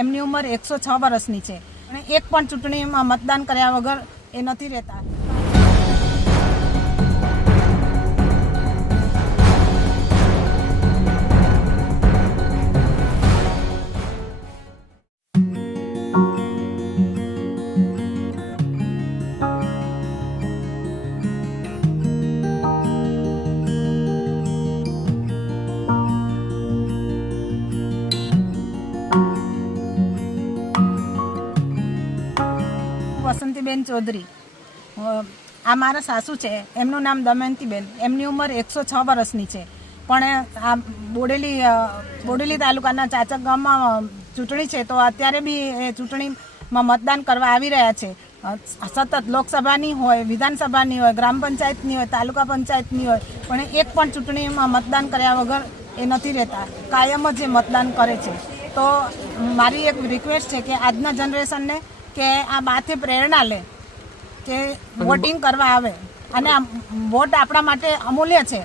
એમની ઉંમર 106 વર્ષની છે અને એક પણ ચૂંટણીમાં મતદાન કર્યા વગર એ નથી રહેતા. વસંતીબેન ચૌધરી, આ મારા સાસુ છે, એમનું નામ દમયંતીબેન, એમની ઉંમર 106 વર્ષની છે, પણ આ બોડેલી તાલુકાના ચાચક ગામમાં ચૂંટણી છે, તો અત્યારે બી એ ચૂંટણીમાં મતદાન કરવા આવી રહ્યા છે. સતત લોકસભાની હોય, વિધાનસભાની હોય, ગ્રામ પંચાયતની હોય, તાલુકા પંચાયતની હોય, પણ એક પણ ચૂંટણીમાં મતદાન કર્યા વગર એ નથી રહેતા, કાયમ જ એ મતદાન કરે છે. તો મારી એક રિક્વેસ્ટ છે કે આજના જનરેશનને કે આ બાથી પ્રેરણા લે કે વોટિંગ કરવા આવે અને વોટ આપણા માટે અમૂલ્ય છે.